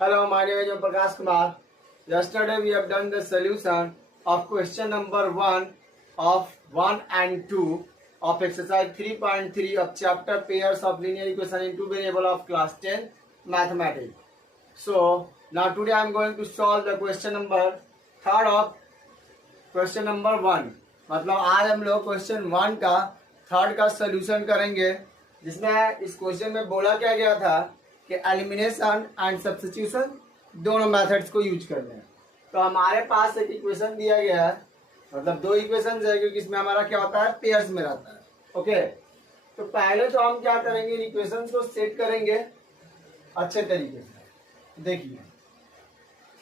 Hello, my name is Prakash Kumar. Yesterday we have done the solution of question number 1 of 1 and 2 of exercise 3.3 of chapter pairs of linear equation in two variable of class 10 mathematics. So now today I am going to solve the question number 3rd of question number 1. मतलब आज हम लोग question 1 का 3rd का solution करेंगे, जिसमें इस question में बोला क्या गया था कि एलिमिनेशन एंड सब्स्टिट्यूशन दोनों मेथड्स को यूज करने हैं। तो हमारे पास एक इक्वेशन दिया गया है, मतलब दो इक्वेशन है, क्योंकि इसमें हमारा क्या होता है, पेयर्स में रहता है। ओके, तो पहले तो हम क्या करेंगे, इक्वेशन को सेट करेंगे अच्छे तरीके से। देखिए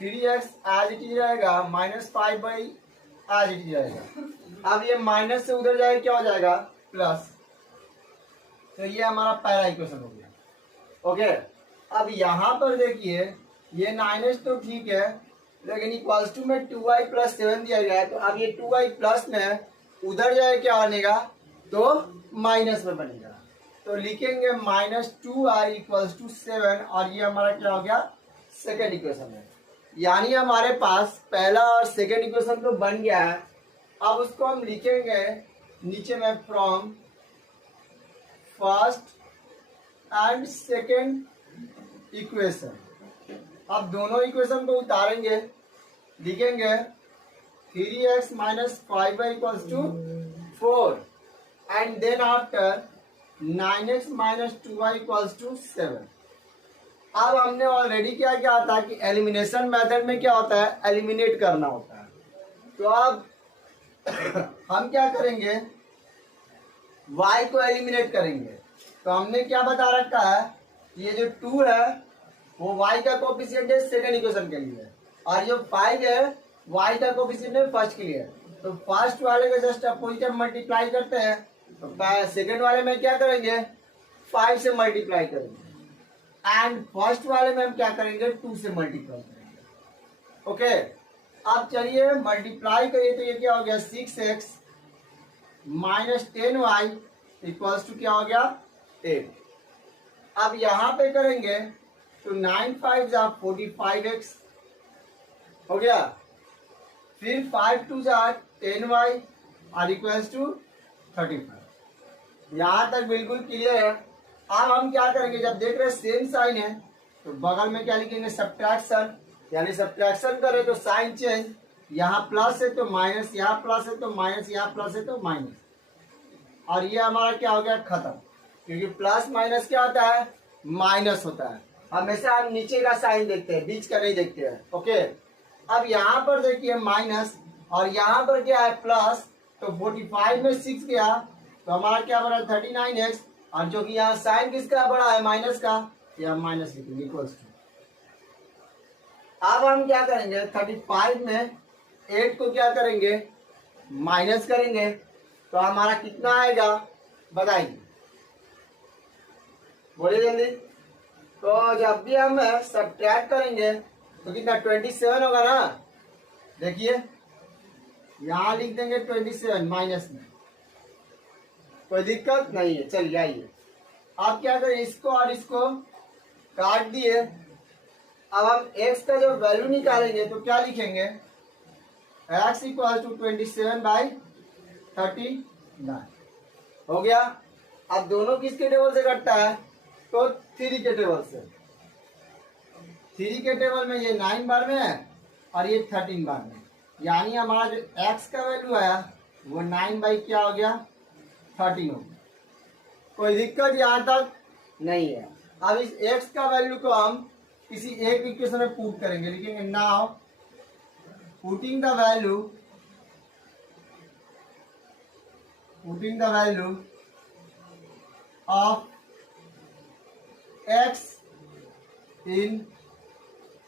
3x एज इट इज रहेगा, -5 एज इट इज रहेगा। अब ये माइनस से उधर जाएगा, क्या हो जाएगा, प्लस। तो ये हमारा पहला इक्वेशन हो गया। ओके, अब यहाँ पर देखिए ये 9x तो ठीक है, लेकिन इक्वल्स टू में 2y + 7 दिया गया है। तो अब ये 2y प्लस में उधर जाए क्या बनेगा, तो माइनस में बनेगा। तो लिखेंगे -2y = 7, और ये हमारा क्या हो गया, सेकेंड इक्वेशन है। यानी हमारे पास पहला और सेकेंड इक्वेशन तो बन गया है। अब उसको हम लिखेंगे नीचे में from first and second equation. अब दोनों इक्वेशन को उतारेंगे, लिखेंगे 3x - 5y = 4 and then after 9x - 2y = 7। अब हमने ऑलरेडी क्या किया था कि एलिमिनेशन मेथड में क्या होता है, एलिमिनेट करना होता है। तो अब हम क्या करेंगे, y को एलिमिनेट करेंगे। तो हमने क्या बता रखा है, ये जो 2 है वो y का कोफिशिएंट है सेकंड इक्वेशन के लिए, और जो 5 है y का कोफिशिएंट है फर्स्ट के लिए। तो फर्स्ट वाले को जस्ट अपोजिट मल्टीप्लाई करते हैं, तो सेकंड वाले में क्या करेंगे, 5 से मल्टीप्लाई करेंगे, एंड फर्स्ट वाले में हम क्या करेंगे, 2 से मल्टीप्लाई करेंगे। ओके, अब चलिए मल्टीप्लाई करिए, तो ये क्या हो गया, 6x - 10y = क्या हो गया, 8। अब यहाँ पे करेंगे तो 9 × 5 = 45x हो गया, फिर 5 × 2 = 10y और = 35। यहाँ तक बिल्कुल क्लियर है। अब हम क्या करेंगे, जब देख रहे सेम साइन है तो बगल में क्या लिखेंगे, सब्ट्रैक्शन। यानी सब्ट्रैक्शन करें तो साइन चेंज, यहाँ प्लस है तो माइनस, यहाँ प्लस है तो माइनस, यहाँ प्लस है तो माइनस, और ये हमारा क्या हो गया, खत्म। क्योंकि प्लस माइनस क्या होता है, माइनस होता है। हमेशा हम नीचे का साइन देखते हैं, बीच का नहीं देखते हैं। ओके, अब यहाँ पर देखिए माइनस, और यहाँ पर क्या है, प्लस। तो 45 में 6 गया तो हमारा क्या बना, 39x, और जो कि यहाँ साइन किसका बड़ा है, माइनस का, या माइनस लिखेंगे इक्वल्स टू। अब हम क्या करेंगे, 35 में 8 को क्या करेंगे, माइनस करेंगे। तो हमारा कितना आएगा, बताइए, बोलिए जल्दी। तो जब भी हम सब्ट्रैक्ट करेंगे तो कितना, 27 होगा ना। देखिए यहाँ लिख देंगे 27 माइनस में, कोई दिक्कत नहीं है। चलिए आइए, आप क्या करें, इसको और इसको काट दिए। अब हम x का जो वैल्यू निकालेंगे तो क्या लिखेंगे, x = 27/39 हो गया। अब दोनों किसके टेबल से कटता है, तो 3 के टेबल से। 3 के टेबल में ये 9 बार में है और ये 13 बार में, यानी हमारा जो x का वैल्यू आया वो 9 क्या हो गया, 13 हो गया। कोई दिक्कत यहाँ तक नहीं है। अब इस x का वैल्यू को हम किसी एक इक्वेशन में पुट करेंगे, लिखेंगे now putting the value of x in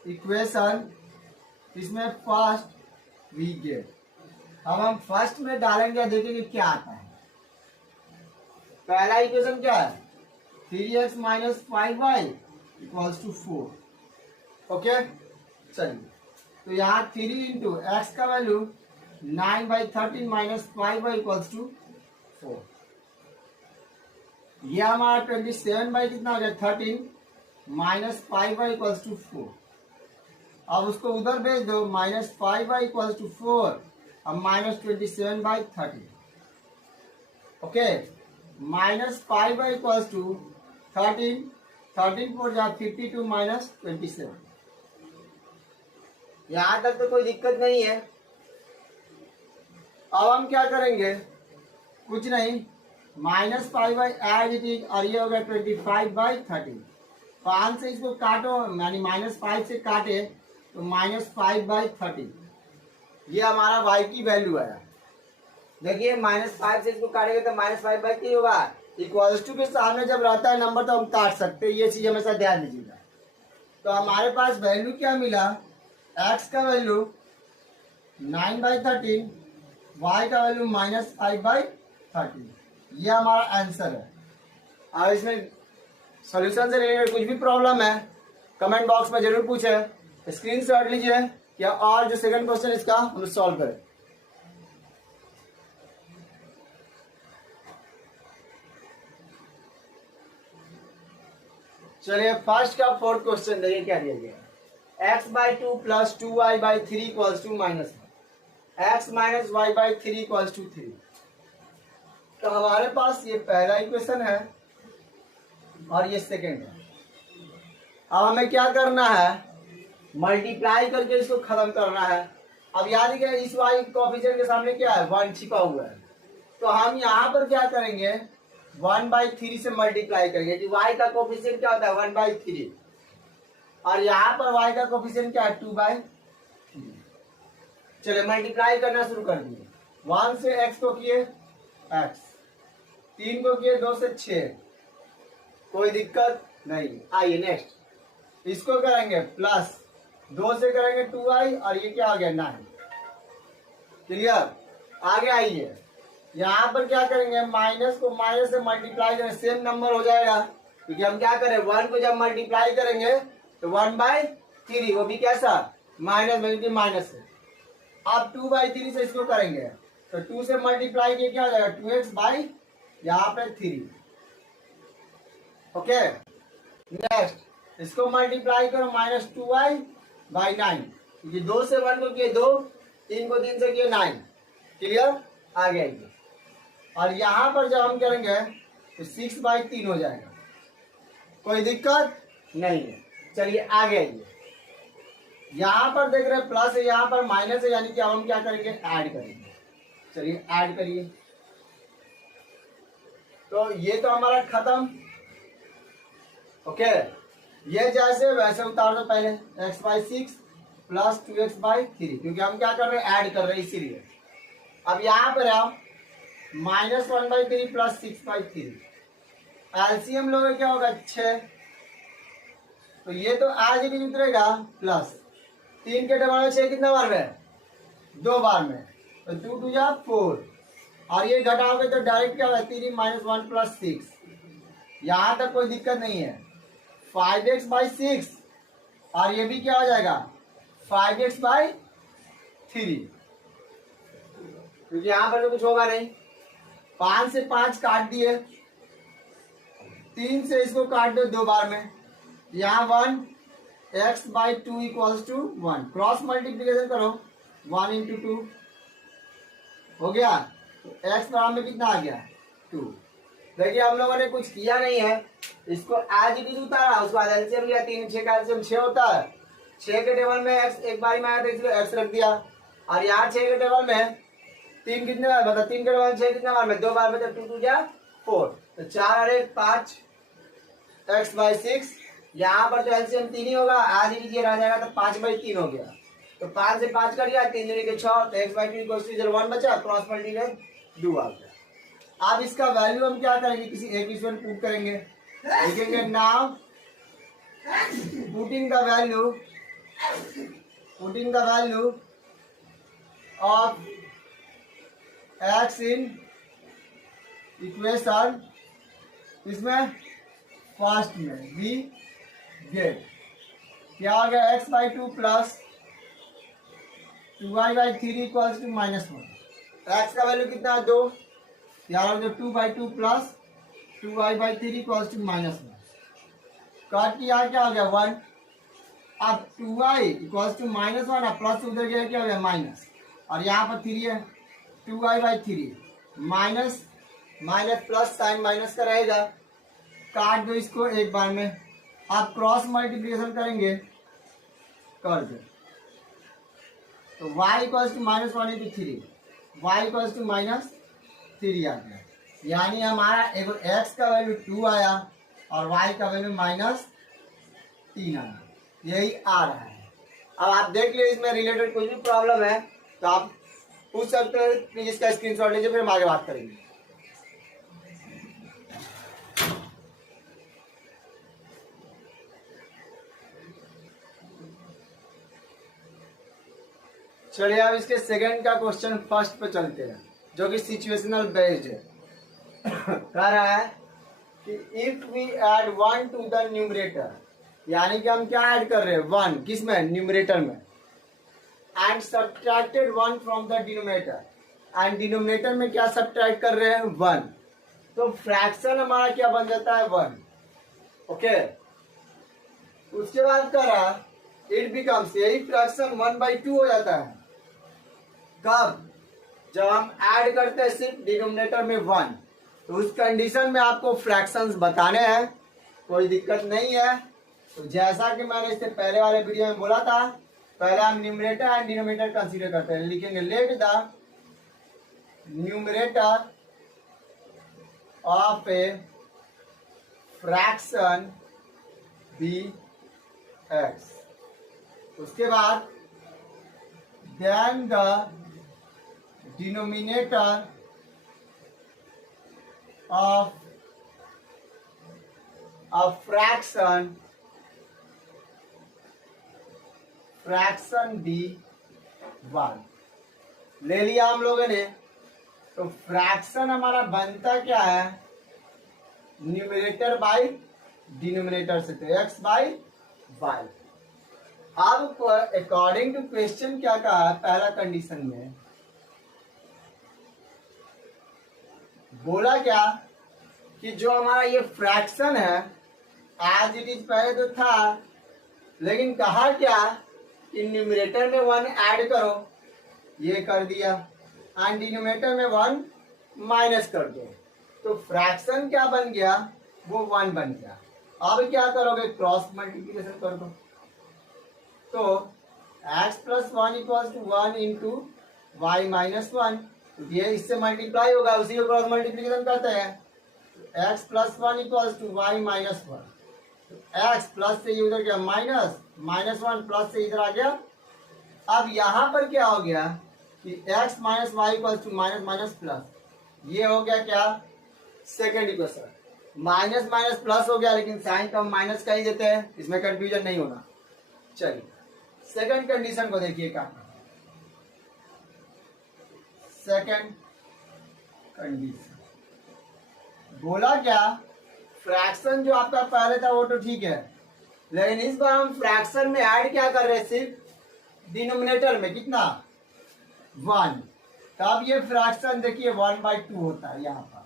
equation, इसमें फर्स्ट वी गेट। अब हम फर्स्ट में डालेंगे, देखेंगे क्या आता है। पहला इक्वेशन क्या है, 3x - 5y = 4। ओके, चलिए, तो यहाँ 3 × x का वैल्यू 9/13 - 5y = 4। ये हमारा 27 कितना हो गया, 13 - 5y = 4। अब उसको उधर भेज दो, -5y इक्वल्स टू 4, अब -27/30। ओके, -5y इक्वल्स टू 13, 13 4 जा 52 -27। यहां तक तो कोई दिक्कत नहीं है। अब हम क्या करेंगे, कुछ नहीं, -5y एज इट इज, और ये हो गया 25/30। 5 से इसको काटो, यानी -5 से काटे तो -5/30, ये हमारा y की वैल्यू आया। देखिए -5 से इसको काटेंगे तो -5/3 होगा। इक्वल्स टू के सामने जब रहता है नंबर तो हम काट सकते हैं, ये चीज हमेशा ध्यान दीजिएगा। तो हमारे पास वैल्यू क्या मिला, x का वैल्यू 9/13, y का वैल्यू -5/30, ये हमारा आंसर है। और इसमें सॉल्यूशन से रिलेटेड कुछ भी प्रॉब्लम है कमेंट बॉक्स में जरूर पूछे, स्क्रीनशॉट लीजिए क्या, और जो सेकंड क्वेश्चन इसका हम सॉल्व करें। चलिए फर्स्ट का 4th क्वेश्चन देखिए क्या दिया गया, x/2 + 2y/3 equals to -1, x - y/3 equals to 3। तो हमारे पास ये पहला इक्वेशन है और ये सेकंड है। अब हमें क्या करना है, मल्टीप्लाई करके इसको खत्म करना है। अब याद है इस y कोएफिशिएंट के सामने क्या है, 1 छिपा हुआ है, तो हम यहाँ पर क्या करेंगे, 1/3 से मल्टीप्लाई करेंगे कि y का कोएफिशिएंट क्या होता है 1/3, और यहाँ पर y का कोएफिशिएंट क्या है 2/3। चलिए मल्टीप्लाई करना शुरू कर दिए। 1 से x को किए x, 3 को किए 2 से 6, कोई दिक्कत नहीं। आइए नेक्स्ट इसको करेंगे प्लस 2 से करेंगे 2y, और ये क्या आ गया 9। क्लियर, आगे आइए, यहाँ पर क्या करेंगे, माइनस को माइनस से मल्टीप्लाई करें, सेम नंबर हो जाएगा, क्योंकि हम क्या करें 1 को जब मल्टीप्लाई करेंगे तो 1/3, वो भी कैसा माइनस से। अब 2/3 से इसको करेंगे तो 2 से मल्टीप्लाई किए क्या हो जाएगा 2x/ यहाँ पे 3। ओके, नेक्स्ट इसको मल्टीप्लाई करो -2y/9, क्योंकि 2 से 1 को किए 2, 3 को 3 से किए 9। क्लियर, आ गया। और यहाँ पर जब हम करेंगे तो 6/3 हो जाएगा, कोई दिक्कत नहीं है। चलिए आगे आइए, यहाँ पर देख रहे हैं प्लस है, यहाँ पर माइनस है, यानी कि हम क्या करेंगे ऐड करेंगे। चलिए ऐड करिए, तो ये तो हमारा खत्म। ओके, ये जैसे वैसे उतार दो पहले, x/6 + 2x/3, क्योंकि हम क्या कर रहे हैं ऐड कर रहे हैं इसीलिए। अब यहाँ पर आओ, -1/3 + 6/3, एलसीएम लोगे क्या होगा 6, तो ये तो आज ही उतरेगा प्लस 3 के डबल में 6 कितना बार में 2 बार में, तो 2 2 जा 4, और ये घटाओगे तो डायरेक्ट क्या होगा 3 - 1 + 6, यहाँ तक कोई दिक्कत नहीं है। 5x/6, और ये भी क्या हो जाएगा 5x/3, क्योंकि यहाँ पर तो कुछ होगा नहीं। 5 से 5 काट दिए, 3 से इसको काट दो 2 बार में, यहाँ 1, x/2 equals to 1, cross multiplication करो 1 × 2 हो गया, तो x बराबर में कितना आ गया 2। देखिए हम लोगों ने कुछ किया नहीं है, इसको एज इट इज उतारा, उसके बाद एलसीएम लिया, 3 6 का एलसीएम 6 होता है, 6 के टेबल में x एक बार में आया था इसलिए x रख दिया, और यहाँ 6 के टेबल में 3 कितने बार, मतलब 3 के टेबल में 6 कितने बार में 2 बार में, तो 2 2 जा 4, तो 4 और 1 5 x/6, यहाँ पर तो एलसीएम 3 ही होगा, आज ही रह जाएगा तो 5/3 हो गया, तो 5 से 5 कर दिया, 3 दूनी के 6, तो x/2 1 बचा, क्रॉस मल्टीप्लाई 2 आ गया। अब इसका वैल्यू हम क्या करेंगे, किसी एक इक्वेशन पुट करेंगे, लिखेंगे now putting the value of x in equation, इसमें फर्स्ट में वी गेट क्या हो गया x/2 + 2y/3 equals to -1। x का वैल्यू कितना है 2, यार 2/2 + 2y/3 इक्वल्स टू -1, काट की यहाँ क्या हो गया 1, अब 2i equals to minus one, अब प्लस उधर गया क्या हो गया माइनस, और यहाँ पर 3 है, 2i/3 minus minus plus sign minus का रहेगा, काट दो इसको एक बार में। आप क्रॉस मल्टीप्लिकेशन करेंगे, कर दो तो y equals to minus one into three, Y equals to minus three आ गया, यानी हमारा एगो x का वैल्यू 2 आया और y का वैल्यू -3 आया, यही आ रहा है। अब आप देख लीजिए इसमें रिलेटेड कुछ भी प्रॉब्लम है तो आप पूछ सकते हैं, प्लीज इसका स्क्रीनशॉट लीजिए, फिर हम आगे बात करेंगे। चलिए अब इसके सेकंड का क्वेश्चन फर्स्ट पे चलते हैं, जो कि सिचुएशनल बेस्ड है। कह रहा है कि if we add 1 to the numerator, यानी कि हम क्या ऐड कर रहे हैं 1 किस में, न्यूमरेटर में, and subtracted 1 from the denominator, and denominator में क्या सब्ट्रैक्ट कर रहे हैं 1, तो फ्रैक्शन हमारा क्या बन जाता है 1। ओके, उसके बाद कह रहा इट बिकम्स, यही फ्रैक्शन 1/2 हो जाता है। कब, जब हम ऐड करते हैं सिर्फ डिनोमिनेटर में 1, तो उस कंडीशन में आपको फ्रैक्शंस बताने हैं, कोई दिक्कत नहीं है। तो जैसा कि मैंने इससे पहले वाले वीडियो में बोला था, पहले हम न्यूमरेटर एंड डिनोमिनेटर कंसीडर करते हैं, लिखेंगे let the numerator of a fraction be x, उसके बाद then the denominator of a fraction D 1 ले लिया हम लोगों ने। तो फ्रैक्शन हमारा बनता क्या है, न्यूमरेटर बाय डिनोमिनेटर से, तो x/y। अब अकॉर्डिंग टू क्वेश्चन क्या कहा है, पहला कंडीशन में बोला क्या कि जो हमारा ये फ्रैक्शन है एज इट इज पहले तो था, लेकिन कहा क्या कि न्यूमरेटर में 1 ऐड करो, ये कर दिया, एंड डिनोमिनेटर में 1 माइनस कर दो, तो फ्रैक्शन क्या बन गया, वो 1 बन गया। अब क्या करोगे, क्रॉस मल्टीप्लिकेशन कर दो, तो x+1 = 1 इंटू वाई -1, ये इससे मल्टीप्लाई होगा, उसी को क्रॉस मल्टीप्लिकेशन करते हैं। x+1 = y -1, x प्लस से ये उधर गया -1 प्लस से इधर आ गया। अब यहाँ पर क्या हो गया कि x - y = प्लस, ये हो गया क्या, सेकेंड इक्वेशन, माइनस प्लस हो गया, लेकिन साइन तो हम माइनस का ही देते हैं, इसमें कंफ्यूजन नहीं होना। चलिए सेकंड कंडीशन को देखिए क्या, सेकंड कंडीशन बोला क्या, फ्रैक्शन जो आपका पहले था वो तो ठीक है, लेकिन इस बार हम फ्रैक्शन में ऐड क्या कर रहे हैं, सिर्फ डिनोमिनेटर में कितना 1, तब ये फ्रैक्शन देखिए 1/2 होता है। यहाँ पर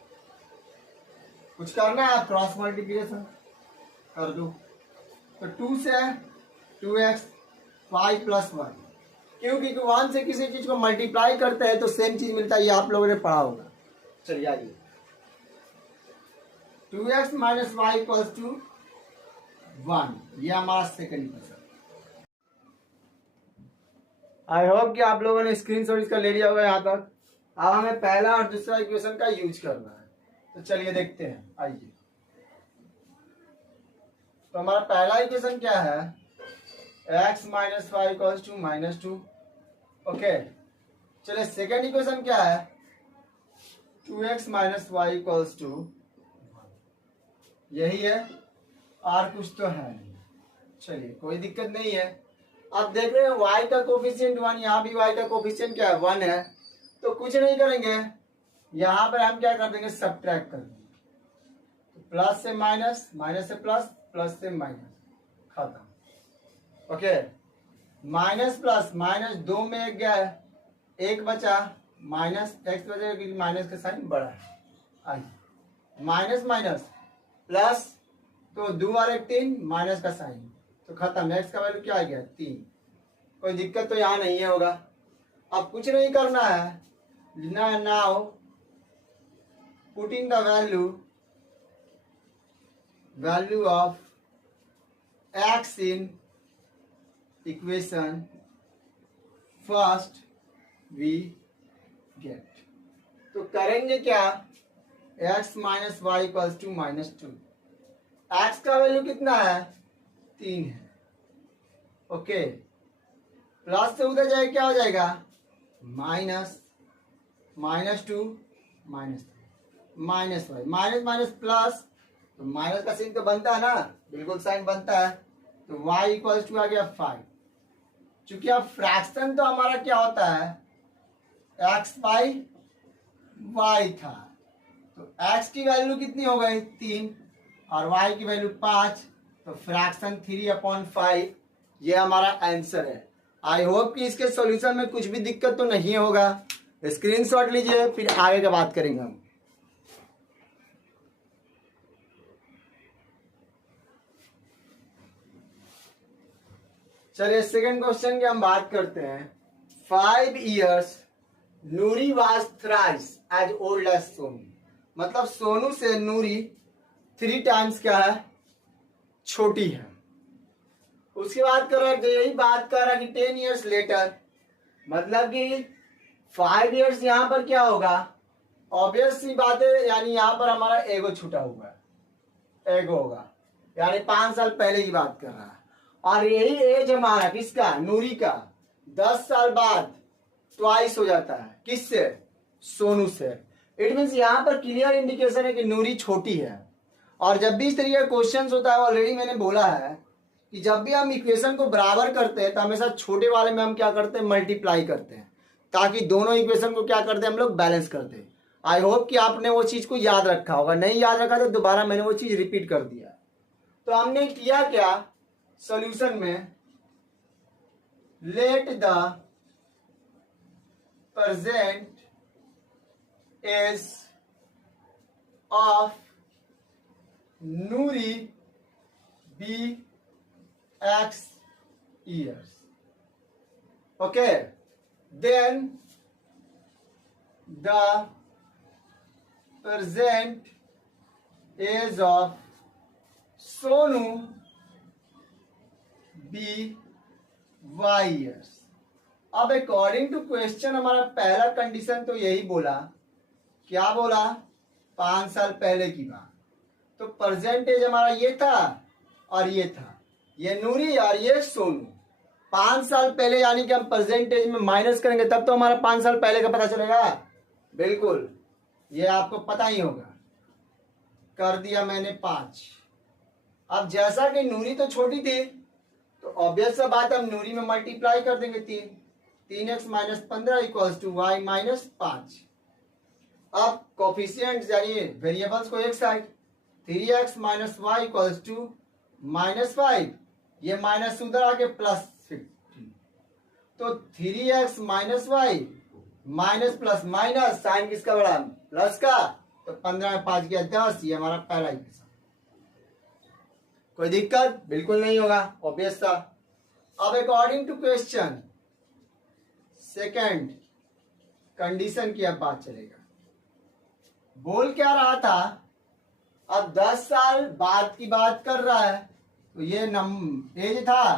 कुछ करना है, क्रॉस मल्टीप्लिकेशन कर दो, तो 2 से 2x 5+1, क्योंकि 1 से किसी चीज को मल्टीप्लाई करते हैं तो सेम चीज मिलता है, ये आप लोगों ने पढ़ा होगा। चलिए आइए, 2x - y = 1, ये हमारा सेकंड इक्वेशन। आई होप कि आप लोगों ने स्क्रीनशॉट इसका ले लिया होगा यहाँ तक। अब हमें पहला और दूसरा इक्वेशन का यूज करना है, तो चलिए देखते हैं, आइए। तो हमारा पहला इक्वेशन क्या है, x - y = -2, ओके। चलिए सेकेंड इक्वेशन क्या है, 2x - y = 1, यही है, और कुछ तो है नहीं। चलिए कोई दिक्कत नहीं है। आप देख रहे हैं y का कोफिशिएंट 1, यहाँ भी y का कोफिशिएंट क्या है 1 है, तो कुछ नहीं करेंगे, यहाँ पर हम क्या कर देंगे, सब्ट्रैक्ट कर देंगे, तो प्लस से माइनस, माइनस से प्लस, प्लस से माइनस, खत्म। ओके, माइनस प्लस माइनस 2 में 1 गया है, 1 बचा, माइनस x बचेगा क्योंकि माइनस का साइन बड़ा है। आइए माइनस माइनस प्लस, तो 2 और 1 3, माइनस का साइन, तो खत्म, एक्स का वैल्यू क्या आ गया 3। कोई दिक्कत तो यहाँ नहीं है होगा। अब कुछ नहीं करना है, now putting the value of x in equation first we get. तो करेंगे क्या, x minus y equals to -2। X का वैल्यू कितना है 3 है, ओके। प्लस से उधर जाए क्या हो जाएगा, -2 minus y, minus minus plus, तो माइनस का साइन तो बनता है ना, बिल्कुल साइन बनता है। तो y इक्वल्स टू आ गया 5। चूंकि अब फ्रैक्शन तो हमारा क्या होता है x बाई y था, तो x की वैल्यू कितनी हो गई 3 और y की वैल्यू 5, तो फ्रैक्शन 3/5 ये हमारा आंसर है। आई होप कि इसके सॉल्यूशन में कुछ भी दिक्कत तो नहीं होगा। स्क्रीनशॉट लीजिए, फिर आगे का बात करेंगे हम। चलिए सेकंड क्वेश्चन की हम बात करते हैं। 5 years Noori was thrice as old as Sonu, मतलब सोनू से नूरी 3 times क्या है, छोटी है। उसके बाद कर रहा है, यही बात कर रहा है कि 10 years later, मतलब कि 5 years यहाँ पर क्या होगा, ऑब्वियस सी बात है, यानी यहाँ पर हमारा एगो छूटा हुआ है, एगो होगा, यानी 5 साल पहले की बात कर रहा है। और यही एज हमारा किसका, नूरी का 10 साल बाद ट्वाइस हो जाता है, किससे, सोनू से। इट मीन्स यहाँ पर क्लियर इंडिकेशन है कि नूरी छोटी है। और जब भी इस तरीके का क्वेश्चन होता है, ऑलरेडी मैंने बोला है कि जब भी हम इक्वेशन को बराबर करते हैं तो हमेशा छोटे वाले में हम क्या करते हैं, मल्टीप्लाई करते हैं, ताकि दोनों इक्वेशन को क्या करते हैं हम लोग, बैलेंस करते हैं। आई होप कि आपने वो चीज को याद रखा होगा, नहीं याद रखा तो दोबारा मैंने वो चीज रिपीट कर दिया। तो हमने किया क्या, सॉल्यूशन में let the present age of Noori be x years, okay, then the present age of Sonu be y years। अब अकॉर्डिंग टू क्वेश्चन हमारा पहला कंडीशन तो यही बोला, क्या बोला, 5 साल पहले की बात। तो परसेंटेज हमारा ये था और ये था, ये नूरी और ये सोनू। 5 साल पहले यानी कि हम परसेंटेज में माइनस करेंगे तब तो हमारा 5 साल पहले का पता चलेगा, बिल्कुल ये आपको पता ही होगा। कर दिया मैंने 5। अब जैसा कि नूरी तो छोटी थी, तो ऑब्वियस सा बात हम नूरी में मल्टीप्लाई कर देंगे 3x minus 15 equals to y minus 5। अब कोफिशिएंट यानी वेरिएबल्स को एक side, 3x minus y equals to -5, ये माइनस उधर आके +15, तो 3x minus y minus plus minus, sign किसका बड़ा, प्लस का, तो 15 में 5 गया 10, ये हमारा पहला इक्वेशन। कोई दिक्कत बिल्कुल नहीं होगा, ऑब्वियस था। अब according to question second condition की अब बात चलेगा। बोल क्या रहा था, अब 10 साल बाद की बात कर रहा है, तो ये एज था,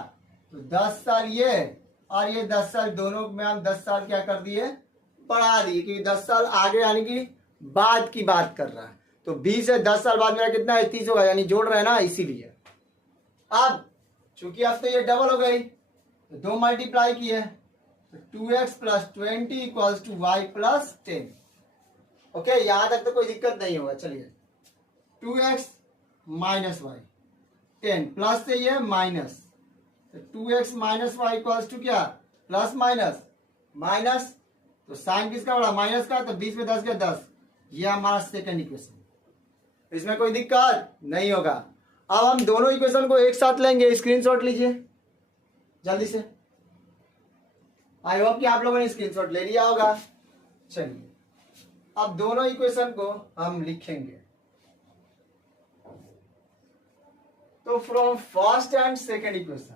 तो 10 साल ये और ये 10 साल दोनों में हम 10 साल क्या कर दिए, बढ़ा दिए, क्योंकि 10 साल आगे यानी कि बाद की बात कर रहा है। तो 20 से 10 साल बाद मेरा कितना है, 30 होगा, यानी जोड़ रहे हैं ना, इसीलिए। अब चूंकि अब तो ये डबल हो गई, तो 2 मल्टीप्लाई किए, तो 2x + 20 equals to y + 10। Okay, यहां तक तो कोई दिक्कत नहीं होगा। चलिए 2x माइनस वाई 10 प्लस से ये माइनस, तो 2x minus y equals to क्या, प्लस माइनस माइनस, तो साइन किसका बड़ा, माइनस का, तो 20 में 10 गया 10, ये हमारा सेकंड इक्वेशन। इसमें कोई दिक्कत नहीं होगा। अब हम दोनों इक्वेशन को एक साथ लेंगे, स्क्रीनशॉट लीजिए जल्दी से। आई होप कि आप लोगों ने स्क्रीनशॉट ले लिया होगा। चलिए अब दोनों इक्वेशन को हम लिखेंगे। तो from first and second equation,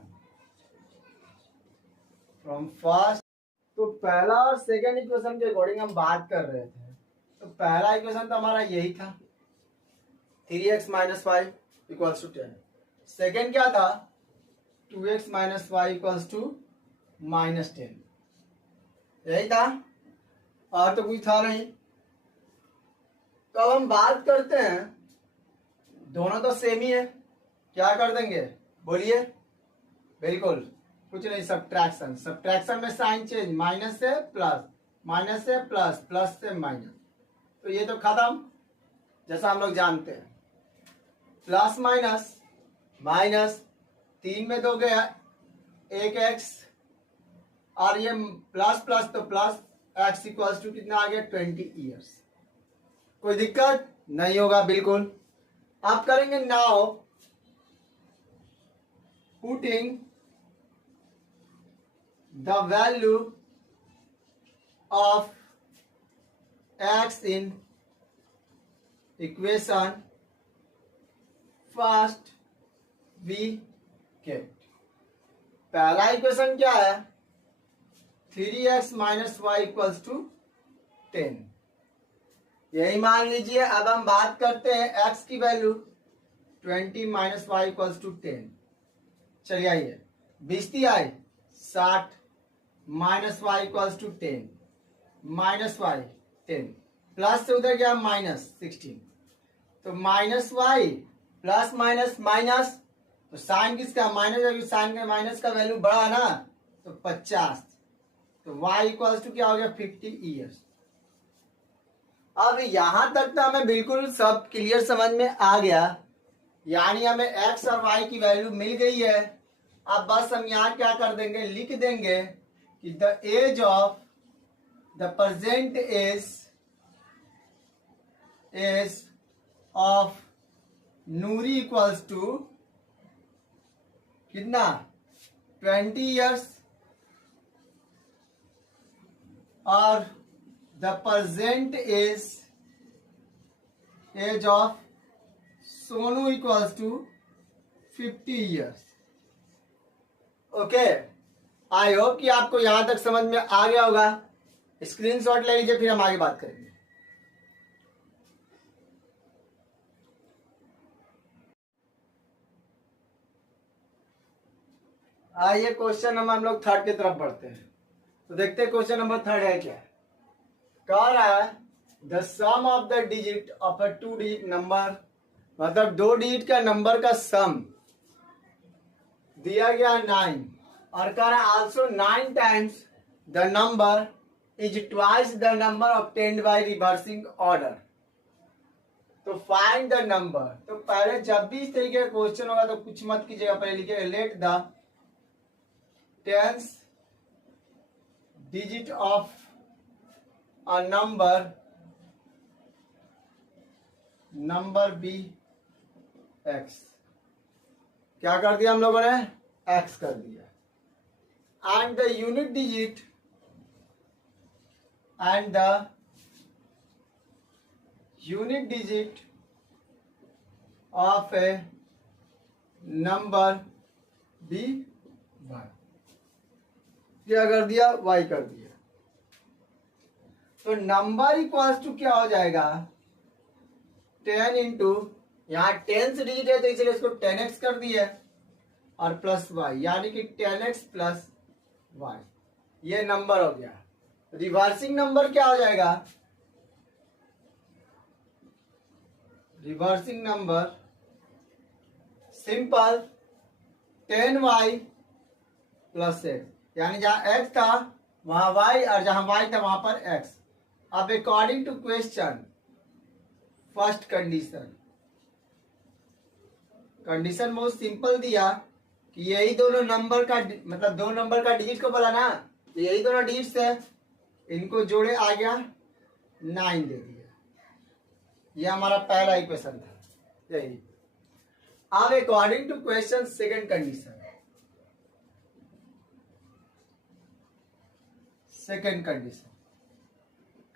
from first, तो पहला और सेकेंड इक्वेशन के अकॉर्डिंग हम बात कर रहे थे। तो पहला इक्वेशन तो हमारा यही था 3x minus y equals to 10। Second क्या था 2x minus y equals to minus 10, यही था और तो कुछ था नहीं। तो अब हम बात करते हैं, दोनों तो सेम ही है, क्या कर देंगे बोलिए? बिल्कुल कुछ नहीं, सब्ट्रैक्शन। सब्ट्रैक्शन में साइन चेंज, माइनस से प्लस, माइनस से प्लस, प्लस से माइनस, तो ये तो खत्म जैसा हम लोग जानते हैं। प्लस माइनस माइनस, 3 में 2 गया 1x, और ये प्लस प्लस तो प्लस, x इक्वल्स टू कितना आ गया 20 ईयर्स। कोई दिक्कत नहीं होगा बिल्कुल। आप करेंगे now putting the value of x in equation first we kept. पहला इक्वेशन क्या है 3x minus y equals to 10, यही मान लीजिए। अब हम बात करते हैं x की value 20 minus y equals to 10। चलिए आइए, 20 आई 60 minus y equals to 10, minus y 10, plus से उधर गया माइनस 16, तो minus y plus minus minus, तो साइन किसका माइनस है, साइन का माइनस का वैल्यू बड़ा है ना, तो 50, तो y इक्वल्स टू क्या हो गया 50 ईयर्स। अब यहां तक तो हमें बिल्कुल सब क्लियर समझ में आ गया, यानी हमें x और y की वैल्यू मिल गई है। अब बस हम यहाँ क्या कर देंगे, लिख देंगे कि the age of the present age of Noori equals to कितना 20 ईयर्स, और the present age of Sonu equals to 50 years. Okay, I hope कि आपको यहां तक समझ में आ गया होगा। स्क्रीनशॉट ले लीजिए, फिर हम आगे बात करेंगे। आइए क्वेश्चन नंबर हम लोग थर्ड की तरफ बढ़ते हैं। तो देखते हैं क्वेश्चन नंबर थर्ड है क्या। कह रहा है the sum of the digit of a 2 digit number, मतलब 2 डिजिट का नंबर का सम दिया गया 9, और कह रहा है also 9 times the number is twice the number obtained by reversing order. तो फाइंड द नंबर। तो पहले जब भी इस तरीके का क्वेश्चन होगा तो कुछ मत कीजिएगा, पहले लिखिए let the tens digit of a number be x. क्या कर दिया हम लोगों ने, एक्स कर दिया। And the unit digit of a number be y. क्या कर दिया, वाई कर दिया। तो नंबर इक्वल्स टू क्या हो जाएगा 10 इंटू, यहाँ 10 से डिजिट है तो इसलिए इसको 10x कर दिया और प्लस y, यानी कि 10x प्लस y, ये नंबर हो गया। रिवर्सिंग नंबर क्या हो जाएगा, reversing number simple 10y plus x, यानी जहां x था वहां y और जहां y था वहां पर x। अब according to question first condition बहुत सिंपल दिया कि यही दोनों नंबर का, मतलब 2 नंबर का डिजिट को बोला ना, यही दोनों डिजिट है, इनको जोड़े आ गया 9 दे दिया। ये हमारा पहला इक्वेशन था यही। अब according to question second condition,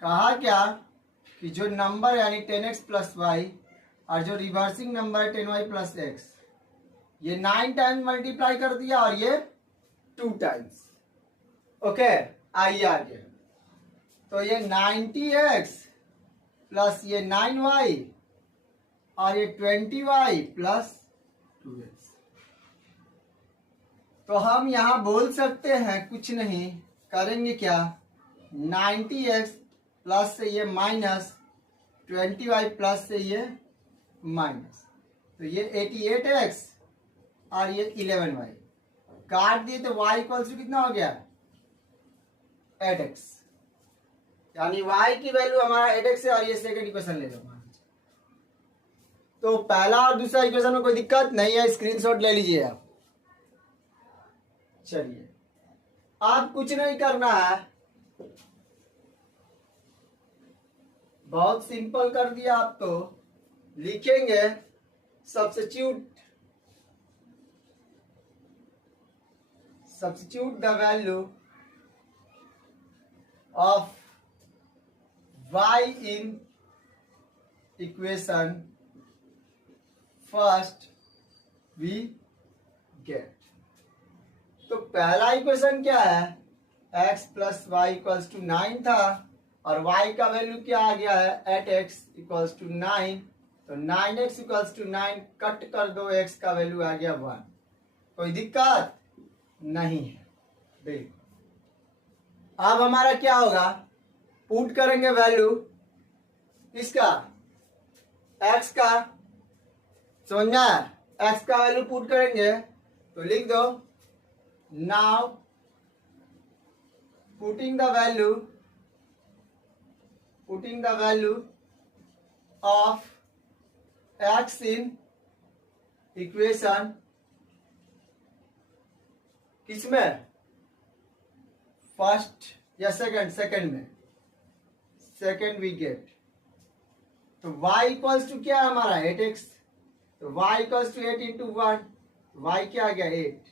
कहा क्या कि जो नंबर यानी 10x प्लस वाई और जो रिवर्सिंग नंबर है 10y प्लस एक्स, ये 9 टाइम्स मल्टीप्लाई कर दिया और ये 2 टाइम्स। ओके, आइए आगे। तो ये 90x प्लस ये 9y और ये 20y प्लस 2x। तो हम यहां बोल सकते हैं कुछ नहीं, करेंगे क्या, 90x प्लस से ये माइनस 20y प्लस से ये माइनस, तो ये 88x और ये 11y काट दिए तो y इक्वल्स टू कितना हो गया, 8x। यानी y की वैल्यू हमारा 8x है और ये सेकंड इक्वेशन ले लो। तो पहला और दूसरा इक्वेशन में कोई दिक्कत नहीं है, स्क्रीनशॉट ले लीजिए आप। चलिए, आप कुछ नहीं करना है, बहुत सिंपल कर दिया आप। तो लिखेंगे substitute the value of y in equation first we get. तो पहला इक्वेशन क्या है, x plus y equals to 9 था और y का वैल्यू क्या आ गया है, 8x इक्वल्स टू 9। तो 9x इक्वल्स टू 9 कट कर दो, x का वैल्यू आ गया 1। कोई दिक्कत नहीं है, बिल्कुल। अब हमारा क्या होगा, पुट करेंगे वैल्यू इसका, x का, समझना, x का वैल्यू पुट करेंगे तो लिख दो, now putting the value of x in equation किसमें, फर्स्ट या सेकंड में, सेकंड वी गेट। तो y इक्वल्स टू क्या है हमारा, 8x। तो y equals to 8 into 1, y क्या आ गया, 8।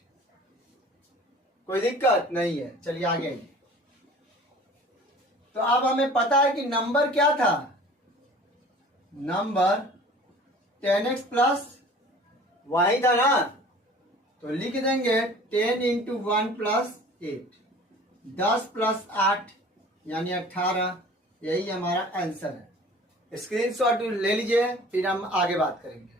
कोई दिक्कत नहीं है, चलिए आगे। तो अब हमें पता है कि नंबर क्या था, नंबर 10x प्लस y था ना, तो लिख देंगे 10 इंटू 1 प्लस 8, 10 प्लस 8 यानी 18। यही हमारा आंसर है। स्क्रीनशॉट ले लीजिए, फिर हम आगे बात करेंगे।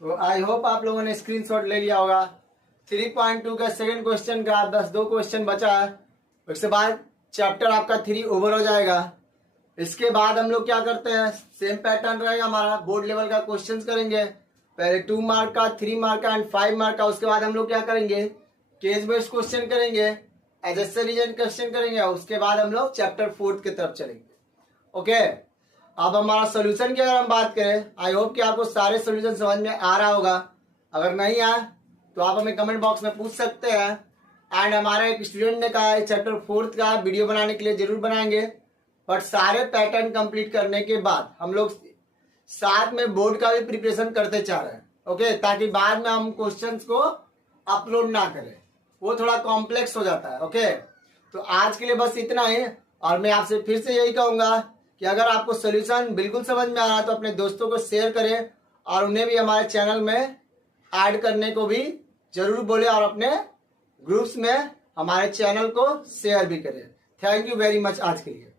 तो आई होप आप लोगों ने स्क्रीनशॉट ले लिया होगा। 3.2 का सेकंड क्वेश्चन का 2 क्वेश्चन बचा है, उसके बाद चैप्टर आपका 3 ओवर हो जाएगा। इसके बाद हम लोग क्या करते हैं, सेम पैटर्न रहेगा हमारा, बोर्ड लेवल का क्वेश्चन करेंगे, पहले 2 मार्क का, 3 मार्क का एंड 5 मार्क का। उसके बाद हम लोग क्या करेंगे, केस बेस्ड क्वेश्चन करेंगे, एडजस्ट रीजन क्वेश्चन करेंगे। उसके बाद हम लोग चैप्टर 4 की तरफ चलेंगे। ओके, अब हमारा सोल्यूशन की अगर हम बात करें, आई होप कि आपको सारे सोल्यूशन समझ में आ रहा होगा। अगर नहीं आया तो आप हमें कमेंट बॉक्स में पूछ सकते हैं। एंड हमारे एक स्टूडेंट ने कहा है चैप्टर 4 का वीडियो बनाने के लिए जरूर बनाएंगे, बट सारे पैटर्न कंप्लीट करने के बाद हम लोग साथ में बोर्ड का भी प्रिपरेशन करते चाह रहे हैं। ओके, ताकि बाद में हम क्वेश्चंस को अपलोड ना करें, वो थोड़ा कॉम्प्लेक्स हो जाता है। ओके, तो आज के लिए बस इतना ही, और मैं आपसे फिर से यही कहूंगा कि अगर आपको सोल्यूशन बिल्कुल समझ में आ रहा है तो अपने दोस्तों को शेयर करें और उन्हें भी हमारे चैनल में ऐड करने को भी जरूर बोले, और अपने ग्रुप्स में हमारे चैनल को शेयर भी करें। थैंक यू वेरी मच आज के लिए।